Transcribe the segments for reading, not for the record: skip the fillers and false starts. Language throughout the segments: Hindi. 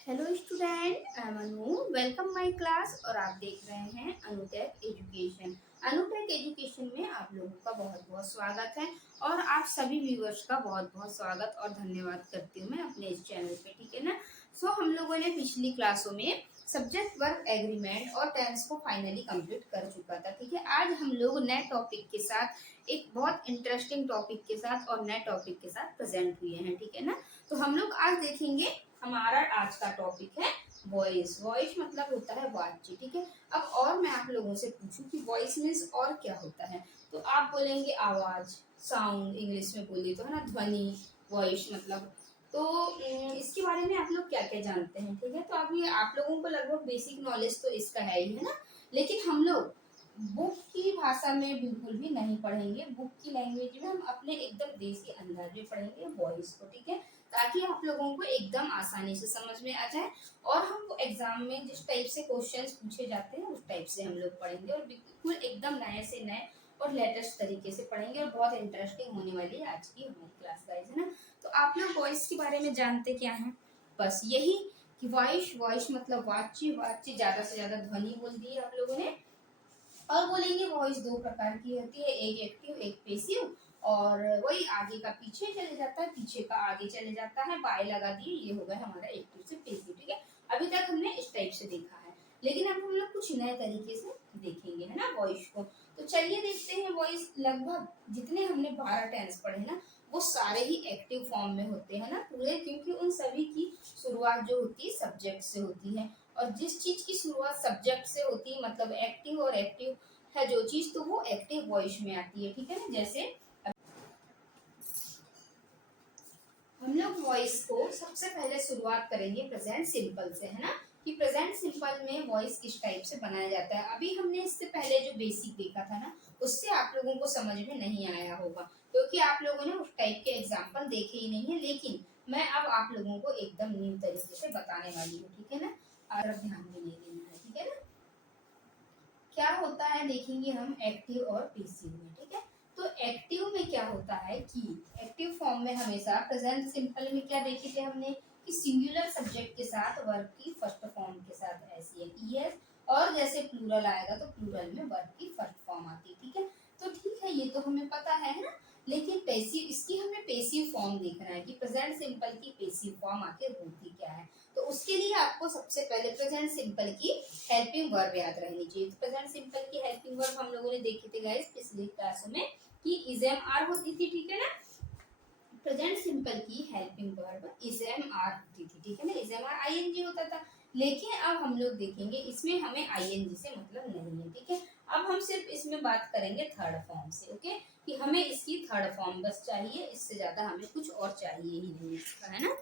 Hello student, I am Anu. Welcome my class. और आप देख रहे हैं अनुटेक एजुकेशन। अनुटेक एजुकेशन में आप लोगों का बहुत बहुत स्वागत है और आप सभी व्यूअर्स का बहुत बहुत स्वागत और धन्यवाद करती हूँ मैं अपने इस चैनल पे। ठीक है ना। हम लोगों ने पिछली क्लासों में सब्जेक्ट वर्क एग्रीमेंट और टेंस को फाइनली कंप्लीट कर चुका था। ठीक है, आज हम लोग नए टॉपिक के साथ एक बहुत इंटरेस्टिंग टॉपिक के साथ और नए टॉपिक के साथ प्रेजेंट हुए हैं। ठीक है ना। तो हम लोग आज देखेंगे, हमारा आज का टॉपिक है वॉइस। वॉइस मतलब होता है बातचीत। ठीक है। अब और मैं आप लोगों से पूछूं कि वॉइस मीन्स और क्या होता है, तो आप बोलेंगे आवाज, साउंड, इंग्लिश में बोलिए तो है ना ध्वनि। वॉइस मतलब तो इसके बारे में आप लोग क्या क्या जानते हैं। ठीक है, तो अभी आप लोगों को लगभग बेसिक नॉलेज तो इसका है ही है ना। लेकिन हम लोग बुक की भाषा में बिल्कुल भी नहीं पढ़ेंगे, बुक की लैंग्वेज में हम अपने एकदम देसी अंदाज में पढ़ेंगे वॉइस को। ठीक है, ताकि आप लोगों को एकदम आसानी से समझ में आ जाए और हम एग्जाम में जिस टाइप से क्वेश्चंस पूछे जाते हैं उस टाइप से हम लोग पढ़ेंगे और बिल्कुल एकदम नए से नए और लेटेस्ट तरीके से पढ़ेंगे और बहुत इंटरेस्टिंग होने वाली है आज की हमारी क्लास गाइस, है ना। तो आप लोग वॉइस के बारे में जानते क्या हैं? बस यही कि वॉइस वॉइस मतलब बातचीत, बातचीत ज्यादा से ज्यादा ध्वनि बोल दी है आप लोगों ने। और बोलेंगे वॉइस दो प्रकार की होती है, एक एक्टिव एक पैसिव। और वही आगे का पीछे चले जाता है, पीछे का आगे चले जाता है, बाय लगा दिए, ये हो गया हमारा एक्टिव से पैसिव। ठीक है, अभी तक हमने इस टाइप से देखा है, लेकिन अब हम लोग कुछ नए तरीके से देखेंगे, है ना, वॉइस को। तो चलिए देखते हैं वॉइस। लगभग जितने हमने 12 टेंस पढ़े ना, वो सारे ही एक्टिव फॉर्म में होते हैं ना पूरे, क्योंकि उन सभी की शुरुआत जो होती है सब्जेक्ट से होती है। और जिस चीज की शुरुआत सब्जेक्ट से होती है मतलब एक्टिव और एक्टिव है जो चीज, तो वो एक्टिव वॉइस में आती है। ठीक है ना। जैसे हम लोग वॉइस को सबसे पहले शुरुआत करेंगे प्रेजेंट सिंपल से, है ना, कि प्रेजेंट सिंपल में वॉइस किस टाइप से बनाया जाता है। अभी हमने इससे पहले जो बेसिक देखा था ना, उससे आप लोगों को समझ में नहीं आया होगा, क्योंकि आप लोगों ने उस टाइप के एग्जाम्पल देखे ही नहीं है। लेकिन मैं अब आप लोगों को एकदम न्यू तरीके से बताने वाली हूँ। ठीक है ना, और ध्यान भी नहीं देना है। ठीक है ना। क्या होता है देखेंगे हम एक्टिव और पैसिव में। ठीक है, तो एक्टिव में क्या होता है कि एक्टिव फॉर्म में हमेशा प्रेजेंट सिंपल में क्या देखे थे हमने कि सिंगुलर सब्जेक्ट के साथ वर्ब की फर्स्ट फॉर्म के साथ ऐसी है ईएस, और जैसे प्लूरल आएगा तो प्लूरल में वर्ब की फर्स्ट फॉर्म आती है। ठीक है, तो ठीक है, ये तो हमें पता है ना। लेकिन पैसिव, इसकी हमें पैसिव फॉर्म देखना है कि प्रेजेंट सिंपल की पैसिव फॉर्म आखिर होती क्या है। तो उसके लिए आपको सबसे पहले प्रेजेंट सिंपल की हेल्पिंग वर्ब याद रहनी चाहिए। तो प्रेजेंट सिंपल की हेल्पिंग वर्ब हम लोगों ने देखी थी गाइस पिछली क्लासों में कि इज एम आर होती थी। ठीक है ना, प्रेजेंट सिंपल की helping verb is am are होती थी। ठीक है ना, इज एम आर आईएनजी होता था। लेकिन अब हम लोग देखेंगे इसमें हमें आईएनजी से मतलब नहीं है। ठीक है, अब हम सिर्फ इसमें बात करेंगे थर्ड फॉर्म से। ओके, कि हमें इसकी थर्ड फॉर्म बस चाहिए, इससे ज्यादा हमें कुछ और चाहिए ही नहीं इसका, है ना।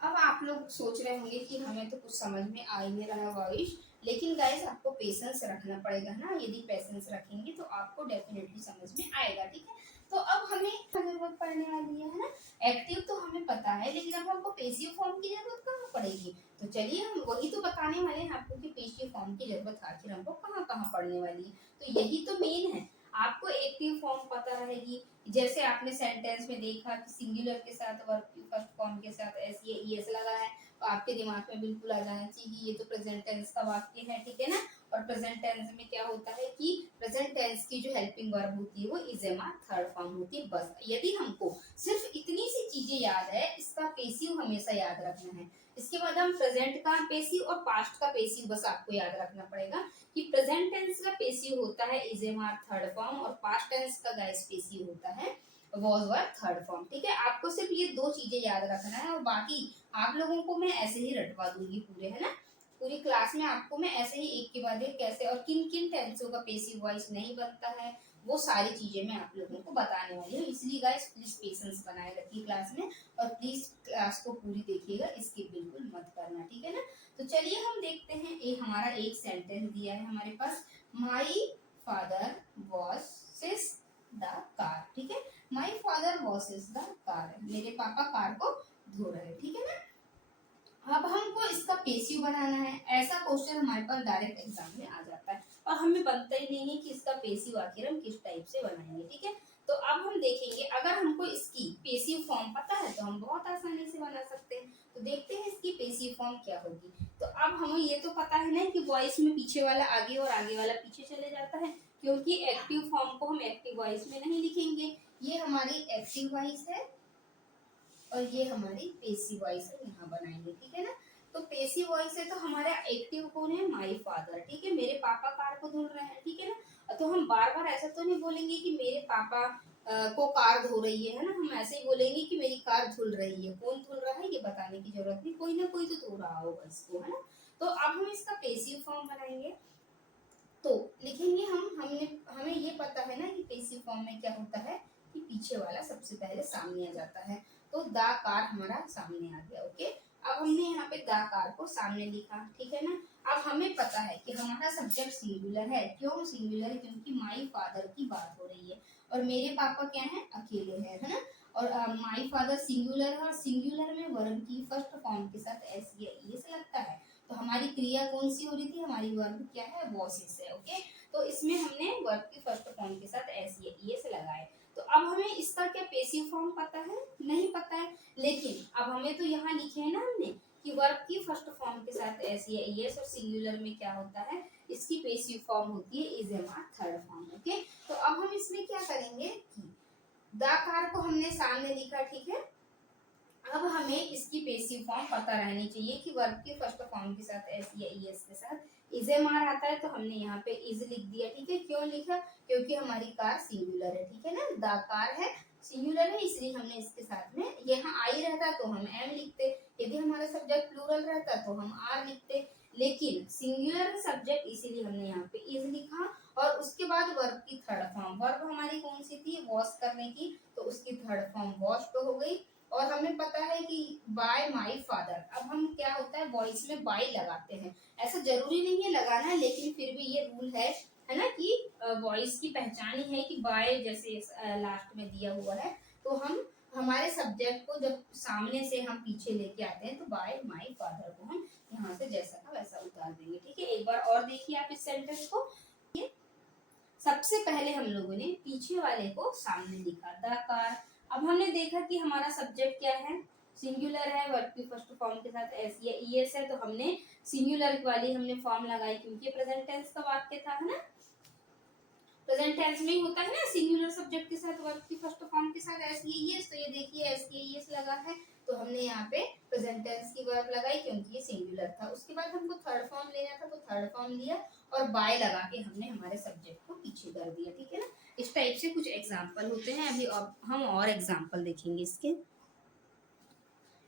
अब आप लोग सोच रहे होंगे कि हमें तो कुछ समझ में आ ही नहीं रहा है वॉइस, लेकिन गाइस आपको पेशेंस रखना पड़ेगा ना। यदि पेशेंस रखेंगे तो आपको डेफिनेटली समझ में आएगा। ठीक है, तो अब हमें क्या जरूरत पड़ने वाली है ना। एक्टिव तो हमें पता है, लेकिन अब हमको पेसिव फॉर्म की जरूरत कहाँ पड़ेगी। तो चलिए हम वही तो बताने वाले हैं आपको कि पेसिव फॉर्म की जरूरत आखिर हमको कहाँ कहाँ पड़ने वाली है। तो यही तो मेन है, आपको एक्टिव फॉर्म पता रहेगी। जैसे आपने सेंटेंस में देखा कि सिंगुलर के साथ वर्ब की फर्स्ट फॉर्म के साथ एस या ईएस लगा है, तो आपके दिमाग में बिल्कुल आ जाना चाहिए कि ये तो प्रेजेंट टेंस का वाक्य है। ठीक है ना, और प्रेजेंट टेंस में क्या होता है कि प्रेजेंट टेंस की जो हेल्पिंग वर्ब होती है वो is am are third form होती है। बस यदि हमको सिर्फ इतनी सी चीजें याद है, इसका पेसिव हमेशा याद रखना है। इसके बाद हम प्रेजेंट का पेसिव और पास्ट का पेसिव बस आपको याद रखना पड़ेगा कि प्रेजेंट टेंस का पेसिव होता है is am are third form और पास्ट टेंस का गाइस पेसिव होता है वॉज वर थर्ड फॉर्म। ठीक है, आपको सिर्फ ये दो चीजें याद रखना है और बाकी आप लोगों को मैं ऐसे ही रटवा दूंगी पूरे, है ना। पूरी क्लास में आपको मैं ऐसे ही एक के बाद एक कैसे और किन किन टेंसों का पेसिव वॉइस नहीं बनता है, वो सारी चीजें मैं आप लोगों को बताने वाली हूँ। इसलिए गाइस प्लीज पेशेंस बनाए रखिए क्लास में और प्लीज क्लास को पूरी देखिएगा, स्किप बिल्कुल मत करना। ठीक है ना, तो चलिए हम देखते हैं। एक हमारा एक सेंटेंस दिया है हमारे पास, my father washes the car. ठीक है, my father washes the car, मेरे पापा कार को धो रहे हैं। ठीक है ना, अब हमको इसका पेसिव बनाना है। ऐसा क्वेश्चन हमारे पास डायरेक्ट एग्जाम में आ जाता है और हमें बनता ही नहीं है कि इसका पेसिव आखिर हम किस टाइप से बनाएंगे। ठीक है, तो अब हम देखेंगे, अगर हमको इसकी पेसिव फॉर्म पता है तो हम बहुत आसानी से बना सकते हैं। तो देखते हैं इसकी पेसिव फॉर्म क्या होगी। तो अब हमें ये तो पता है ना कि वॉइस में पीछे वाला आगे और आगे वाला पीछे चले जाता है, क्योंकि एक्टिव फॉर्म को हम एक्टिव वॉइस में नहीं लिखेंगे। ये हमारी एक्टिव वॉइस है और ये हमारी पेसिव वॉइस है, यहाँ बनाएंगे, ठीक है ना। तो पेसिव वॉइस है तो हमारा एक्टिव कौन है, माय फादर, ठीक है, मेरे पापा कार को धुल रहे हैं, ठीक है ना। तो हम बार बार ऐसा तो नहीं बोलेंगे कि मेरे पापा को कार धो रही है ना, हम ऐसे ही बोलेंगे कि मेरी कार धुल रही है। कौन धुल रहा है ये बताने की जरूरत नहीं, कोई ना कोई तो धो रहा होगा इसको, है ना। तो अब हम इसका पेसिव फॉर्म बनाएंगे। तो लिखेंगे हमने हमें ये पता है ना कि पेसिव फॉर्म में क्या होता है कि पीछे वाला सबसे पहले सामने आ जाता है। तो द कार हमारा सामने आ गया, ओके। अब हमने यहाँ पे द कार को सामने लिखा, ठीक है ना। अब हमें पता है कि हमारा सब्जेक्ट सिंगुलर है। क्यों सिंगुलर है? क्योंकि माई फादर की बात हो रही है और मेरे पापा क्या है, अकेले हैं, है ना। और माई फादर सिंगुलर है और सिंगुलर में वर्ब की फर्स्ट फॉर्म के साथ एस या ई से लगता है। तो हमारी क्रिया कौन सी हो रही थी, हमारी वर्ब क्या है, वॉसेस है, ओके। तो इसमें हमने वर्ब की फर्स्ट फॉर्म के साथ एस या ई से लगाए। तो अब हमें इसका क्या पेसिव फॉर्म पता है, नहीं पता है, लेकिन अब हमें तो यहाँ लिखे है ना हमने कि वर्ब की फर्स्ट फॉर्म के साथ एस या ई एस और सिंगुलर में क्या होता है, इसकी पेसिव फॉर्म होती है is am third form, okay. तो अब हम इसमें क्या करेंगे कि द कार को हमने सामने लिखा, ठीक है। अब हमें इसकी पेसिव फॉर्म पता रहनी चाहिए कि वर्ब की फर्स्ट फॉर्म के साथ एस या ई एस के साथ इज एम आर आता है। तो हमने यहाँ पे इज लिख दिया, ठीक है। क्यों लिखा? क्योंकि हमारी कार सिंगुलर है, ठीक है ना। द कार है, सिंगुलर है, इसलिए हमने इसके साथ में, यहाँ आई रहता तो हम एम लिखते, यदि हमारा सब्जेक्ट प्लूरल रहता तो हम आर लिखते, लेकिन सिंगुलर सब्जेक्ट इसीलिए हमने यहाँ पे इज लिखा। और उसके बाद वर्ब की थर्ड फॉर्म, वर्ब हमारी कौन सी थी, वॉश करने की, तो उसकी थर्ड फॉर्म वॉश तो हो गई। और हमें पता है कि बाय माय फादर, अब हम क्या होता है वॉइस में बाय लगाते हैं, ऐसा जरूरी नहीं है लगाना, लेकिन फिर भी ये रूल है ना, कि वॉइस की पहचान ही है कि बाय जैसे लास्ट में दिया हुआ है। तो हम हमारे सब्जेक्ट को जब सामने से हम पीछे लेके आते हैं तो बाय माय फादर को हम यहाँ से जैसा का वैसा उतार देंगे, ठीक है। एक बार और देखिए आप इस सेंटेंस को। सबसे पहले हम लोगों ने पीछे वाले को सामने लिखा, द कार। अब हमने देखा कि हमारा सब्जेक्ट क्या है, सिंगुलर है, वर्ब की फर्स्ट फॉर्म के साथ एस या ई एस है। तो हमने सिंगुलर वाली हमने फॉर्म लगाई, क्योंकि प्रेजेंट टेंस का वाक्य था, है ना। प्रेजेंट टेंस में ही होता है ना, सिंगुलर सब्जेक्ट के साथ वर्ब की फर्स्ट फॉर्म के साथ एस या ई एस। तो ये देखिए एस या ई एस लगा है, तो हमने यहाँ पे प्रेजेंट टेंस की वर्ब लगाई क्योंकि ये सिंगुलर था। उसके बाद हमको थर्ड फॉर्म लेना था तो थर्ड फॉर्म लिया और बाय लगा के हमने हमारे सब्जेक्ट को पीछे कर दिया, ठीक है ना। इस टाइप से कुछ एग्जाम्पल होते हैं। अभी अब हम और एग्जाम्पल देखेंगे इसके।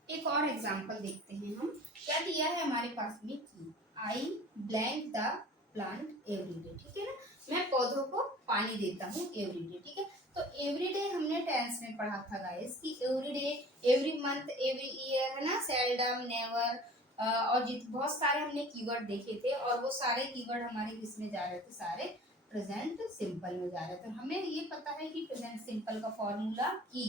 एक और एग्जाम्पल देखते हैं हम, क्या दिया है हमारे पास में कि आई ब्लैंक द प्लांट एवरीडे, ठीक है ना। मैं पौधों को पानी देता हूँ एवरीडे, ठीक है। तो एवरीडे हमने टेंस में पढ़ा था गाइस कि everyday, every month, every year, है ना, सेल्डम, नेवर, और जित बहुत सारे हमने कीवर्ड देखे थे और वो सारे कीवर्ड हमारे किस में जा रहे थे, सारे प्रेजेंट सिंपल में जा रहे थे। हमें ये पता है कि प्रेजेंट सिंपल का फॉर्मूला की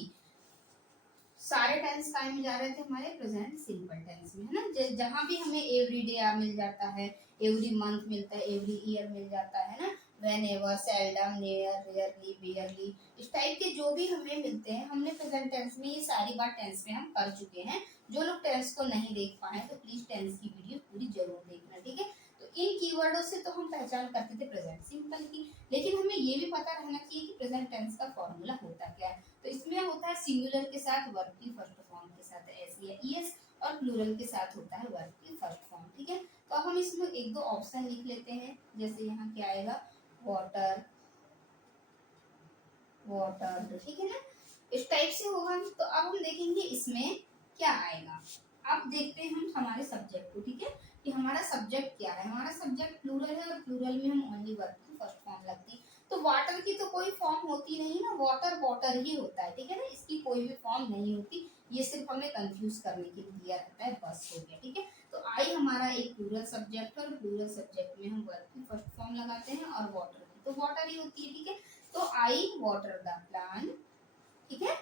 सारे टेंस टाइम में जा रहे थे हमारे प्रेजेंट सिंपल टेंस में, है ना। जहां भी हमें एवरी डे मिल जाता है, एवरी मंथ मिलता है, एवरी ईयर मिल जाता है ना, when ever, seldom, near, rarely, barely, इस टाइप के जो भी हमें मिलते हैं हमने प्रेजेंट टेंस में ये सारी बात टेंस में हम कर चुके हैं। जो लोग टेंस को नहीं देख पाए तो प्लीज टेंस की वीडियो पूरी जरूर देखना, ठीक है। तो इन कीवर्डों से तो हम पहचान करते थे प्रेजेंट सिंपल की, लेकिन हमें ये भी पता रहना चाहिए कि प्रेजेंट टेंस का फॉर्मूला होता क्या है। तो इसमें होता है सिंगुलर के साथ वर्ब की फर्स्ट फॉर्म के साथ एस या ई एस और प्लूरल के साथ होता है वर्ब की फर्स्ट फॉर्म, ठीक है। तो अब हम इसमें एक दो ऑप्शन लिख लेते हैं, जैसे यहाँ क्या आएगा, वाटर, वाटर, ठीक है ना, इस टाइप से होगा। तो अब हम देखेंगे इसमें क्या आएगा। अब देखते हैं हम हमारे सब्जेक्ट को, ठीक है, कि हमारा सब्जेक्ट क्या है। हमारा सब्जेक्ट प्लूरल है और प्लूरल में हम ओनली वर्ब की फर्स्ट फॉर्म लगती है। तो वाटर की तो कोई फॉर्म होती नहीं ना, वाटर वाटर ही होता है, ठीक है ना, इसकी कोई भी फॉर्म नहीं होती। ये सिर्फ हमें कंफ्यूज करने के लिए दिया रहता है, बस हो गया, ठीक है। तो आई हमारा एक प्लूरल सब्जेक्ट है और प्लूरल सब्जेक्ट में हम वर्ब की फर्स्ट फॉर्म लगाते हैं और वाटर की तो वाटर ही होती है, ठीक है। तो आई वाटर द प्लांट, ठीक है,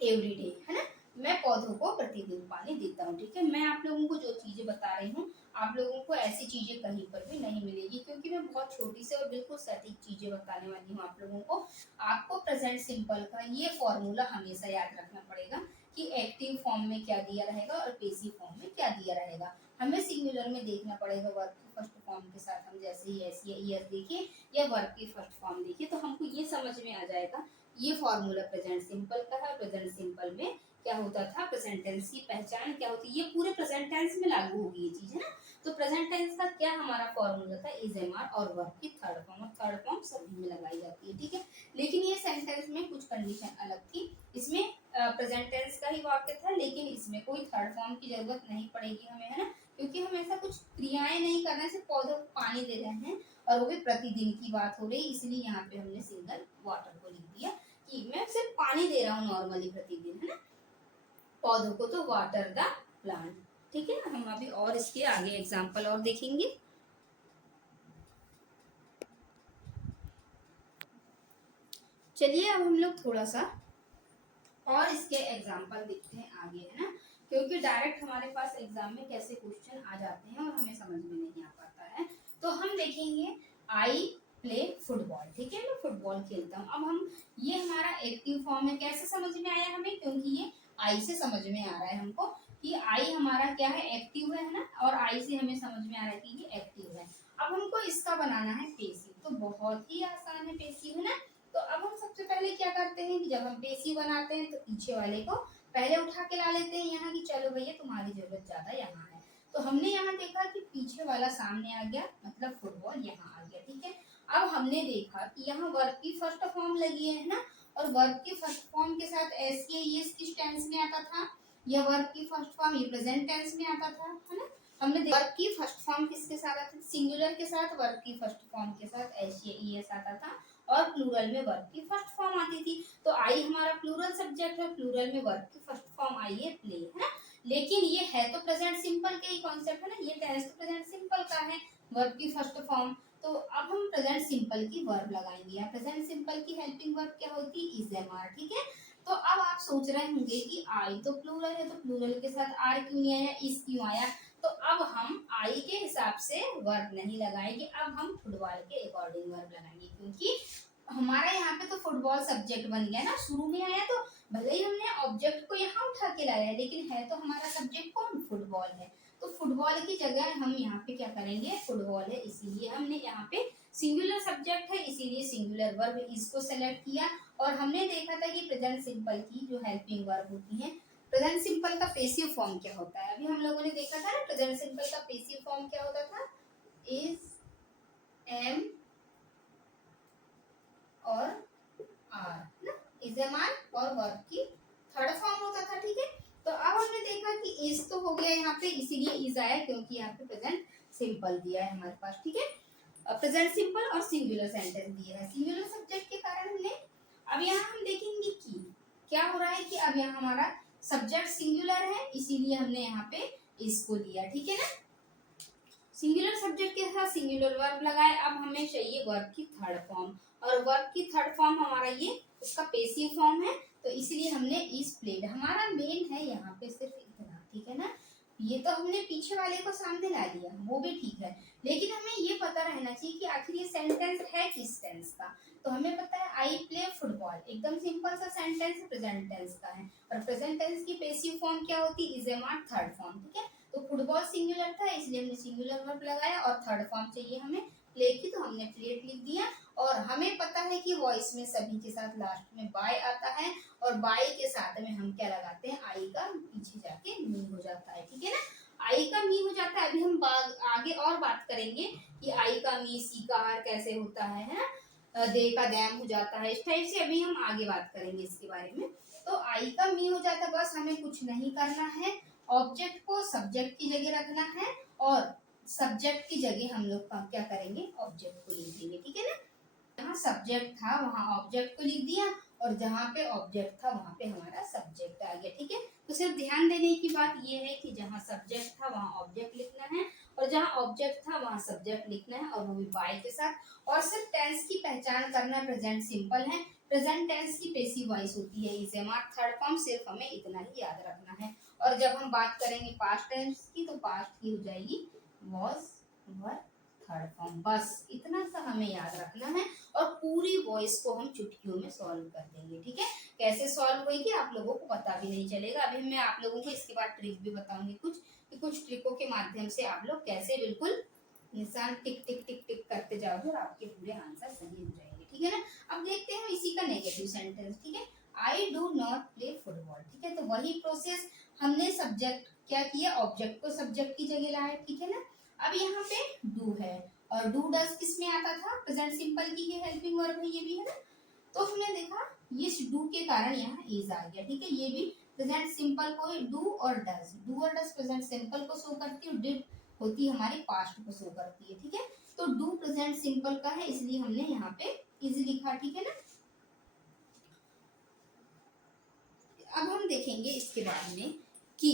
एवरीडे, है ना, मैं पौधों को प्रतिदिन पानी देता हूँ, ठीक है। मैं आप लोगों को जो चीजें बता रही हूँ आप लोगों को ऐसी चीजें कहीं पर भी नहीं मिलेगी, क्योंकि मैं बहुत छोटी से और बिल्कुल सटीक चीजें बताने वाली हूँ आप लोगों को। आपको प्रेजेंट सिंपल का ये फॉर्मूला हमेशा याद रखना पड़ेगा कि एक्टिव फॉर्म में क्या दिया रहेगा और पेसिव फॉर्म में क्या दिया रहेगा। हमें सिंगुलर में देखना पड़ेगा वर्ब की फर्स्ट फॉर्म के साथ, हम जैसे ही एस या ईयर देखिए या वर्ब की फर्स्ट फॉर्म देखिए तो हमको ये समझ में आ जाएगा ये फॉर्मूला प्रेजेंट सिंपल का है। प्रेजेंट सिंपल में क्या होता था, प्रेजेंट टेंस की पहचान क्या होती है, ये पूरे प्रेजेंट टेंस में लागू होगी ये चीज, है ना। तो प्रेजेंट टेंस का क्या हमारा फॉर्मूला था, इज एम आर और वर्ब की थर्ड फॉर्म, और थर्ड फॉर्म सभी में लगाई जाती है, ठीक है। लेकिन ये सेंटेंस में कुछ कंडीशन अलग थी, इसमें प्रेजेंट टेंस का ही वाक्य था, लेकिन इसमें कोई थर्ड फॉर्म की जरूरत नहीं पड़ेगी हमें, है ना, क्योंकि हम ऐसा कुछ क्रियाएं नहीं कर रहे हैं, सिर्फ पौधों को पानी दे रहे हैं और वो भी प्रतिदिन की बात हो रही, इसलिए यहाँ पे हमने सिंगल वाटर को लिख दिया कि मैं सिर्फ पानी दे रहा हूँ नॉर्मली प्रतिदिन, है ना, पौधों को तो वाटर द प्लांट, ठीक है। हम अभी और इसके आगे एग्जाम्पल और देखेंगे। चलिए अब हम लोग थोड़ा सा और इसके एग्जाम्पल देखते हैं आगे, है ना, क्योंकि डायरेक्ट हमारे पास एग्जाम में कैसे क्वेश्चन आ जाते हैं और हमें समझ में नहीं आ पाता है। तो हम देखेंगे आई प्ले फुटबॉल, ठीक है, मैं फुटबॉल खेलता हूँ। अब हम ये हमारा एक्टिव फॉर्म है, कैसे समझ में आया हमें, क्योंकि ये आई से समझ में आ रहा है हमको कि आई हमारा क्या है, एक्टिव है ना, और आई से हमें समझ में आ रहा है कि ये एक्टिव है। अब हमको इसका बनाना है पेसिव, तो बहुत ही आसान है पेसिव, है ना। तो अब हम सबसे पहले क्या करते हैं कि जब हम पेसिव बनाते हैं तो पीछे वाले को पहले उठा के ला लेते हैं यहाँ की, चलो भैया तुम्हारी जरूरत ज्यादा यहाँ है। तो हमने यहाँ देखा कि पीछे वाला सामने आ गया, मतलब फुटबॉल यहाँ आ गया, ठीक है। अब हमने देखा कि यहाँ वर्ब की फर्स्ट फॉर्म लगी है ना, और वर्ब की फर्स्ट फॉर्म के साथ एस या एस किस टेंस में आता था, या वर्ब की फर्स्ट फॉर्म ये प्रेजेंट टेंस में आता था, है ना। हमने वर्ब की फर्स्ट फॉर्म किसके साथ आता था, सिंगुलर के साथ, वर्ब की फर्स्ट फॉर्म के साथ एस या एस आता था, और प्लूरल में वर्ब की फर्स्ट फॉर्म आती थी। तो आई हमारा प्लूरल सब्जेक्ट है, प्लूरल में वर्ब की फर्स्ट फॉर्म आई है प्ले, है ना। लेकिन ये है तो प्रेजेंट सिंपल के ही कॉन्सेप्ट है ना, ये टेंस तो प्रेजेंट सिंपल का है, वर्ब की फर्स्ट फॉर्म। तो अब हम प्रेजेंट सिंपल की वर्ब लगाएंगे, या प्रेजेंट सिंपल की हेल्पिंग वर्ब क्या होती है, इज एम आर, ठीक है। तो अब आप सोच रहे होंगे कि आई तो प्लूरल है, तो प्लूरल के साथ आर क्यों नहीं आया, इस क्यों आया। तो अब हम आई के हिसाब से वर्ब नहीं लगाएंगे, अब हम फुटबॉल के अकॉर्डिंग वर्ब लगाएंगे, क्योंकि हमारा यहाँ पे तो फुटबॉल सब्जेक्ट बन गया ना, शुरू में आया तो भले ही हमने ऑब्जेक्ट को यहाँ उठा के लाया है, लेकिन है तो हमारा सब्जेक्ट कौन, फुटबॉल है। तो फुटबॉल की जगह हम यहाँ पे क्या करेंगे, फुटबॉल है इसीलिए हमने यहाँ पे सिंगुलर सब्जेक्ट है इसीलिए सिंगुलर वर्ब इसको सेलेक्ट किया। और हमने देखा था कि प्रेजेंट सिंपल की जो हेल्पिंग वर्ब होती है, प्रेजेंट सिंपल का पेसिव फॉर्म क्या होता है, अभी हम लोगों ने देखा था ना, प्रेजेंट सिंपल का पेसिव फॉर्म क्या होता था, इज एम और आर ना, इज एम आर और वर्ब की थर्ड फॉर्म होता था, ठीक है। तो अब हमने देखा कि इज तो हो गया यहाँ पे, इसीलिए इज आया क्योंकि यहाँ पे प्रेजेंट सिंपल दिया है हमारे पास, ठीक है। प्रेजेंट सिंपल और सिंगुलर सेंटेंस दिया है, सिंगुलर सब्जेक्ट के कारण हमने, अब यहाँ हम देखेंगे कि क्या हो रहा है कि अब यहाँ हमारा सब्जेक्ट सिंगुलर है, इसीलिए हमने यहाँ पे इसको लिया, ठीक है ना। सिंगुलर सब्जेक्ट के साथ सिंगुलर वर्ब लगाए, अब हमें चाहिए वर्ब की थर्ड फॉर्म, और वर्ब की थर्ड फॉर्म हमारा ये इसका पेसिव फॉर्म है, तो इसलिए हमने इज प्लेड, हमारा मेन है यहाँ पे सिर्फ इतना, ठीक है ना। ये तो हमने पीछे वाले को सामने ला लिया, वो भी ठीक है, लेकिन हमें ये पता रहना चाहिए कि आखिर ये सेंटेंस है किस टेंस का। तो हमें पता है आई प्ले फुटबॉल, एकदम सिंपल सा सेंटेंस प्रेजेंट टेंस का है, और प्रेजेंट टेंस की पेसिव फॉर्म क्या होती है, is am are third form, ठीक है। तो फुटबॉल सिंगुलर था इसलिए हमने सिंगुलर वर्ब लगाया, और थर्ड फॉर्म चाहिए हमें प्ले की, तो हमने प्लेट लिख दिया। और हमें पता है कि वॉइस में सभी के साथ लास्ट में बाय आता है, और बाय के साथ में हम क्या लगाते हैं, आई का पीछे जाके मी हो जाता है, ठीक है ना, आई का मी हो जाता है। अभी हम आगे और बात करेंगे कि आई का मी, सी का आर कैसे होता है ना, दे का दैम हो जाता है, इस टाइप से अभी हम आगे बात करेंगे इसके बारे में। तो आई का मी हो जाता है, बस हमें कुछ नहीं करना है, ऑब्जेक्ट को सब्जेक्ट की जगह रखना है, और सब्जेक्ट की जगह हम लोग क्या करेंगे, ऑब्जेक्ट को लिख देंगे, ठीक है ना। जहाँ सब्जेक्ट था वहाँ ऑब्जेक्ट को लिख दिया, और जहाँ पे ऑब्जेक्ट था वहाँ पे हमारा सब्जेक्ट आ गया, ठीक है। तो सिर्फ ध्यान देने की बात ये है कि जहाँ सब्जेक्ट था वहाँ ऑब्जेक्ट लिखना है, और जहाँ ऑब्जेक्ट था वहाँ सब्जेक्ट लिखना है, और वो भी बाय के साथ। और सिर्फ टेंस की पहचान करना, प्रेजेंट सिंपल है, प्रेजेंट टेंस की पेसिव वॉइस होती है is am are third form, सिर्फ हमें इतना ही याद रखना है। और जब हम बात करेंगे पास्ट टेंस की, तो पास्ट की हो जाएगी वॉज वर थर्ड फॉर्म। बस इतना सा हमें याद रखना है और पूरी वॉइस को हम चुटकियों में सॉल्व कर देंगे। ठीक है, कैसे सॉल्व होगी आप लोगों को पता भी नहीं चलेगा। अभी मैं आप लोगों को इसके बाद ट्रिक भी बताऊंगी कुछ ट्रिकों के माध्यम से आप लोग कैसे बिल्कुल निशान टिक टिक टिक टिक करते जाओगे और आपके पूरे आंसर सही हो जाएंगे। ठीक है ना। अब देखते हैं इसी का नेगेटिव सेंटेंस। ठीक है, I do not play football. ठीक है, तो वही प्रोसेस हमने सब्जेक्ट क्या किया, ऑब्जेक्ट को सब्जेक्ट की जगह लाया। ठीक है ना। अब यहाँ पे डू है और डू डस किस में आता था, प्रेजेंट सिंपल की ये हेल्पिंग वर्ब है, ये भी है ना। तो हमने देखा इस डू के कारण यहाँ इज आ गया। ठीक है, ये भी प्रेजेंट सिंपल को डू और डस प्रेजेंट सिंपल को शो करती है, डिड होती है हमारी पास्ट को शो करती है। ठीक है, तो डू प्रेजेंट सिंपल का है इसलिए हमने यहाँ पे इज लिखा। ठीक है ना। अब हम देखेंगे इसके बाद में कि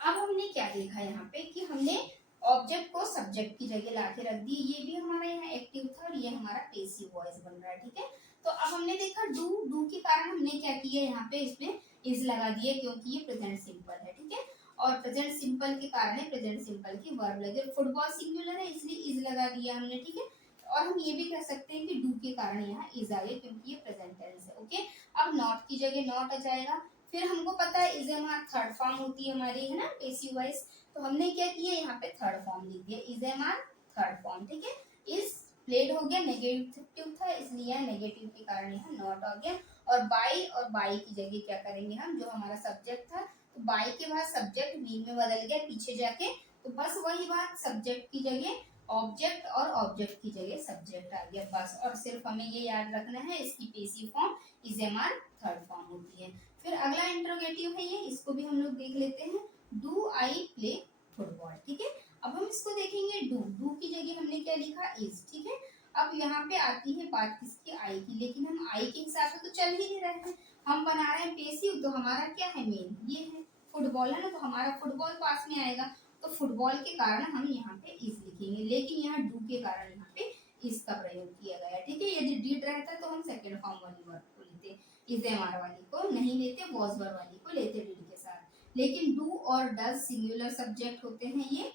अब हमने क्या देखा यहाँ पे कि हमने ऑब्जेक्ट को सब्जेक्ट की जगह लाके रख दी। ये भी हमारा यहाँ एक्टिव था और ये हमारा पेसिव वॉइस बन रहा है। ठीक है, तो अब हमने देखा डू के कारण हमने क्या किया, यहाँ पे इसमें इज लगा दिया क्योंकि ये प्रेजेंट सिंपल है। ठीक है, और प्रेजेंट सिंपल के कारण प्रेजेंट सिंपल की वर्ब लगे, फुटबॉल सिंगुलर है इसलिए इज लगा दिया हमने। ठीक है, और हम ये भी कह सकते हैं कि डू के कारण यहाँ इज आ गया क्योंकि ये प्रेजेंट टेंस है। ओके, अब नॉट की जगह नॉट आ जाएगा। फिर हमको पता है is am are third form होती है हमारी, है ना, पेसिव वॉइस। तो हमने क्या किया, यहाँ पे थर्ड फॉर्म लिख दिया, is am are third form. ठीक है, इस प्लेड हो गया, नेगेटिव था इसलिए नेगेटिव के कारण यहाँ नॉट आ गया। और बाई की जगह क्या करेंगे हम, जो हमारा सब्जेक्ट था, तो बाई के बाद सब्जेक्ट बी में बदल गया पीछे जाके, तो बस वही बात, सब्जेक्ट की जगह ऑब्जेक्ट और ऑब्जेक्ट की जगह सब्जेक्ट आ गया बस। और सिर्फ हमें ये याद रखना है इसकी passive form is am are third form होती है। फिर अगला इंट्रोगेटिव है ये, इसको भी हम लोग देख लेते हैं, डू आई प्ले फुटबॉल। ठीक है, अब हम इसको देखेंगे, डू की जगह हमने क्या लिखा, इज। ठीक है, अब यहाँ पे आती है बात किसकी, आई की, लेकिन हम आई के हिसाब से तो चल ही नहीं रहे हैं, हम बना रहे हैं पेसिव, तो हमारा क्या है मेन, ये है फुटबॉल, है ना, तो हमारा फुटबॉल पास में आएगा, तो फुटबॉल के कारण हम यहाँ पे इज लिखेंगे, लेकिन यहाँ डू के कारण यहाँ पे इज का प्रयोग किया गया। ठीक है, यदि डिड रहता तो हम सेकेंड फॉर्म वाली वर्ब को लेते, इज एम आर वाली को नहीं लेते, वॉज वर वाली को लेते डिड के साथ। लेकिन डू और डज सिंगुलर सब्जेक्ट होते हैं, ये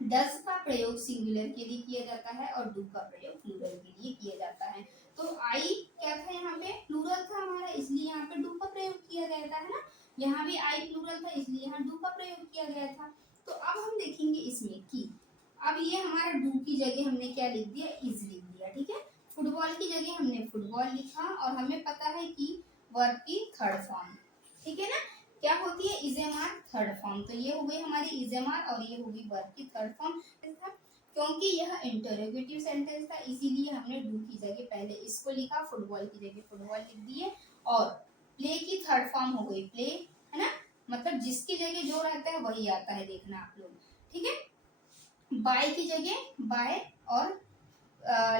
डज का प्रयोग सिंगुलर के लिए किया जाता है और डू का प्रयोग प्लूरल के लिए किया जाता है। तो आई क्या था, यहाँ पे प्लूरल था हमारा इसलिए यहाँ पे डू का प्रयोग किया गया था, है ना। यहाँ भी आई प्लूरल था इसलिए यहाँ डू का प्रयोग किया गया था। तो अब हम देखेंगे इसमें कि अब ये हमारा डू की जगह हमने क्या लिख दिया, इज लिख दिया। ठीक है, फुटबॉल की जगह हमने फुटबॉल लिखा और हमें पता है कि वर्ब की थर्ड फॉर्म, ठीक है ना, क्या होती है, इजेमार थर्ड फॉर्म। तो ये हो गई हमारी इजेमार और ये होगी वर्ब की थर्ड फॉर्म। क्योंकि यह इंटरोगेटिव सेंटेंस था इसीलिए हमने डू की जगह पहले इसको लिखा, फुटबॉल की जगह फुटबॉल लिख दिए, और प्ले की थर्ड फॉर्म हो गई प्ले, है ना, मतलब जिसकी जगह जो रहता है वही आता है, देखना आप लोग। ठीक है, बाय की जगह बाय, और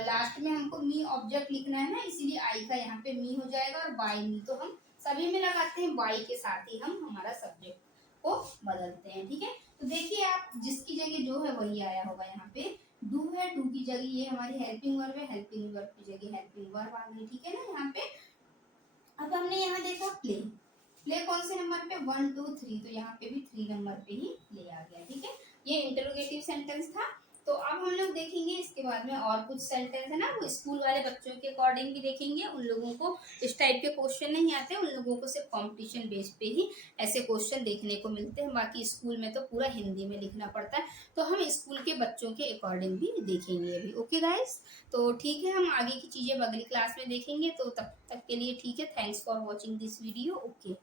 लास्ट में हमको मी ऑब्जेक्ट लिखना है ना, इसीलिए आई का यहाँ पे मी हो जाएगा, और बाय मी तो हम सभी में लगाते हैं, बाई के साथ ही हम हमारा सब्जेक्ट को बदलते हैं। ठीक है, तो देखिए आप जिसकी जगह जो है वही आया होगा, यहाँ पे डू है, डू की जगह ये हमारी हेल्पिंग वर्ब है, हेल्पिंग वर्ब की जगह हेल्पिंग वर्ब आ गई। ठीक है ना, यहाँ पे अब हमने यहाँ देखा प्ले, प्ले कौन से नंबर पे, 1 2 3, तो यहाँ पे भी 3 नंबर पे ही प्ले आ गया। ठीक है, ये इंटरोगेटिव सेंटेंस था। तो अब हम लोग देखेंगे इसके बाद में और कुछ सेंटेंस है ना, वो स्कूल वाले बच्चों के अकॉर्डिंग भी देखेंगे, उन लोगों को इस टाइप के क्वेश्चन नहीं आते, उन लोगों को सिर्फ कंपटीशन बेस पे ही ऐसे क्वेश्चन देखने को मिलते हैं, बाकी स्कूल में तो पूरा हिंदी में लिखना पड़ता है। तो हम स्कूल के बच्चों के अकॉर्डिंग भी देखेंगे अभी। ओके गाइस, तो ठीक है, हम आगे की चीज़ें अगली क्लास में देखेंगे, तो तब तक के लिए ठीक है, thanks for watching this video. Okay.